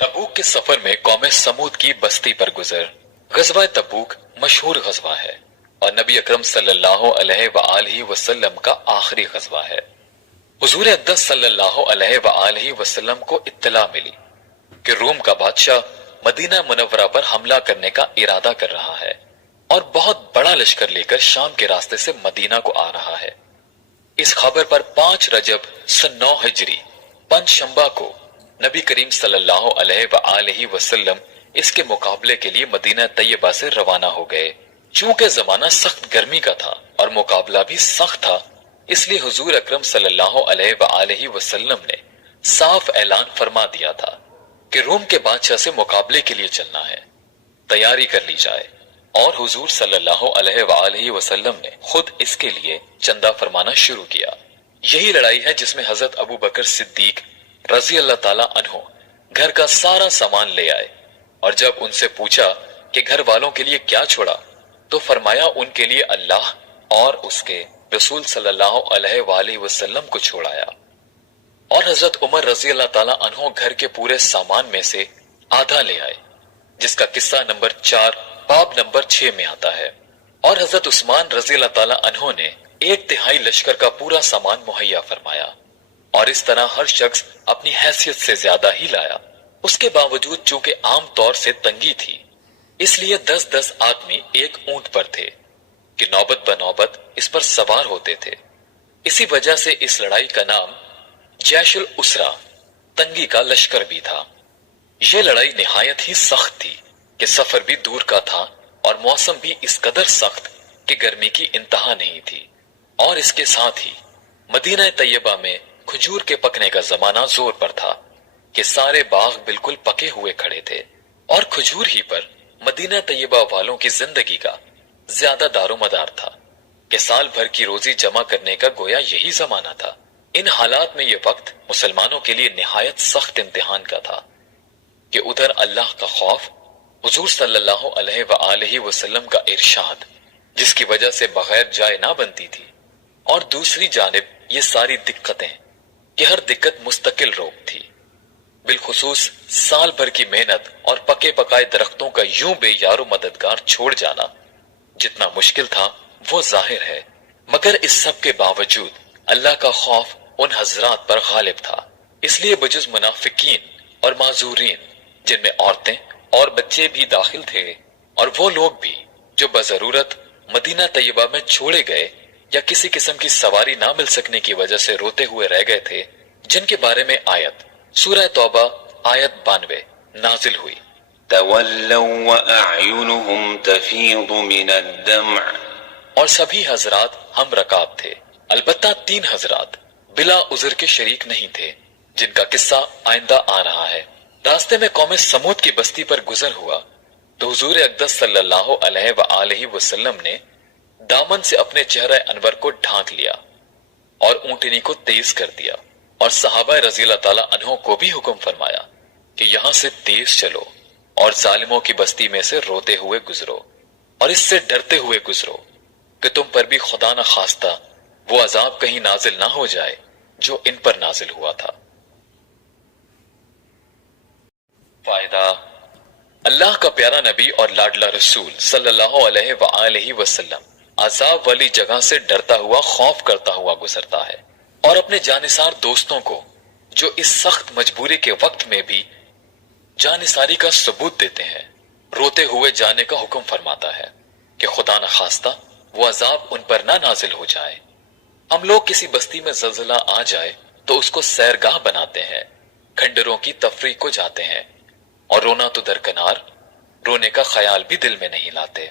तबूक के सफर में कौम समूद की बस्ती पर गुजर। गज़वा तबूक मशहूर गज़वा है और नबी अकरम सल्लल्लाहु अलैहि वसल्लम का आखिरी गज़वा है। हुजूर अक़दस सल्लल्लाहु अलैहि वसल्लम को इत्तला मिली कि रोम का बादशाह मदीना मुनव्वरा पर हमला करने का इरादा कर रहा है और बहुत बड़ा लश्कर लेकर शाम के रास्ते से मदीना को आ रहा है। इस खबर पर 5 रजब सन 9 हिजरी पंजशंबा को नबी करीम सल्लल्लाहु अलैहि वसल्लम इसके मुकाबले के लिए मदीना तैयबा से रवाना हो गए। चूंकि जमाना सख्त गर्मी का था और मुकाबला भी सख्त था, इसलिए हुजूर अकरम सल्लल्लाहु अलैहि वसल्लम ने साफ ऐलान फरमा दिया था कि रोम के बादशाह से मुकाबले के लिए चलना है, तैयारी कर ली जाए। और हुजूर सल्लल्लाहु अलैहि वसल्लम ने खुद इसके लिए चंदा फरमाना शुरू किया। यही लड़ाई है जिसमें हजरत अबू बकर सिद्दीक रजी अल्लाह ताला अन्हो घर का सारा सामान ले आए और जब उनसे पूछा कि घर वालों के लिए क्या छोड़ा, तो फरमाया उनके लिए अल्लाह और उसके रसूल सल्लल्लाहु अलैहि वसल्लम को छोड़ाया। और हजरत उमर रजी अल्लाह ताला अन्हो घर के पूरे सामान में से आधा ले आए, जिसका किस्सा नंबर 4 बाब नंबर 6 में आता है। और हजरत उस्मान रजी अल्लाह ताला अन्हो ने 1/3 लश्कर का पूरा सामान मुहैया फरमाया और इस तरह हर शख्स अपनी हैसियत से ज्यादा ही लाया। उसके बावजूद चूंकि आम तौर से तंगी थी, इसलिए 10-10 आदमी एक ऊंट पर थे कि नौबत बनौबत इस पर सवार होते थे। इसी वजह से इस लड़ाई का नाम जैशुल उसरा, तंगी का लश्कर भी था। यह लड़ाई निहायत ही सख्त थी कि सफर भी दूर का था और मौसम भी इस कदर सख्त कि गर्मी की इंतहा नहीं थी। और इसके साथ ही मदीना तैयबा में खजूर के पकने का जमाना जोर पर था कि सारे बाग बिल्कुल पके हुए खड़े थे और खजूर ही पर मदीना तैयबा वालों की जिंदगी का ज्यादा दारोमदार था कि साल भर की रोजी जमा करने का गोया यही जमाना था। इन हालात में यह वक्त मुसलमानों के लिए निहायत सख्त इम्तिहान का था कि उधर अल्लाह का खौफ, हुजूर सल्लल्लाहु अलैहि वसल्लम का इरशाद जिसकी वजह से बगैर जाए ना बनती थी, और दूसरी जानिब ये सारी दिक्कतें कि हर दिक्कत मुस्तकिल रोग थी। बिलखुसूस साल भर की मेहनत और पके पकाए दरख्तों का यूं बेयारो मददगार छोड़ जाना जितना मुश्किल था वो जाहिर है, मगर इस सब के बावजूद अल्लाह का खौफ उन हजरात पर गालिब था। इसलिए बजुज मुनाफिकीन और माजूरीन, जिनमें औरतें और बच्चे भी दाखिल थे, और वो लोग भी जो बजरूरत मदीना तैयबा में छोड़े गए या किसी किस्म की सवारी ना मिल सकने की वजह से रोते हुए रह गए थे, जिनके बारे में आयत सूरह तौबा आयत 92 नाजिल हुई। तवल्लौ व अअयुनुहुम तफीदु मिनद दम्अ, और सभी हजरात हम रकाब थे, अलबत्ता 3 हजरात बिला उज़र के शरीक नहीं थे, जिनका किस्सा आइंदा आ रहा है। रास्ते में कौम समूद की बस्ती पर गुजर हुआ तो हुजूर अक़दस सल्लल्लाहु अलैहि वसल्लम ने दामन से अपने चेहरे अनवर को ढांक लिया और ऊंटनी को तेज कर दिया और सहाबा रज़ी अल्लाह ताला अन्हों को भी हुक्म फरमाया कि यहां से तेज चलो और जालिमों की बस्ती में से रोते हुए गुजरो और इससे डरते हुए गुजरो कि तुम पर भी खुदा न खास्ता वो अजाब कहीं नाजिल ना हो जाए जो इन पर नाजिल हुआ था। फायदा, अल्लाह का प्यारा नबी और लाडला रसूल सल्लल्लाहु अलैहि वसल्लम अजाब वाली जगह से डरता हुआ, खौफ करता हुआ गुजरता है और अपने जानिसार दोस्तों को जो इस सख्त मजबूरी के वक्त में भी जानिसारी का सबूत देते हैं, रोते हुए जाने का हुक्म फरमाता है कि खुदा न खास्ता वो अजाब उन पर ना नाजिल हो जाए। हम लोग किसी बस्ती में जलजला आ जाए तो उसको सैरगाह बनाते हैं, खंडरों की तफरीक को जाते हैं और रोना तो दरकनार, रोने का ख्याल भी दिल में नहीं लाते।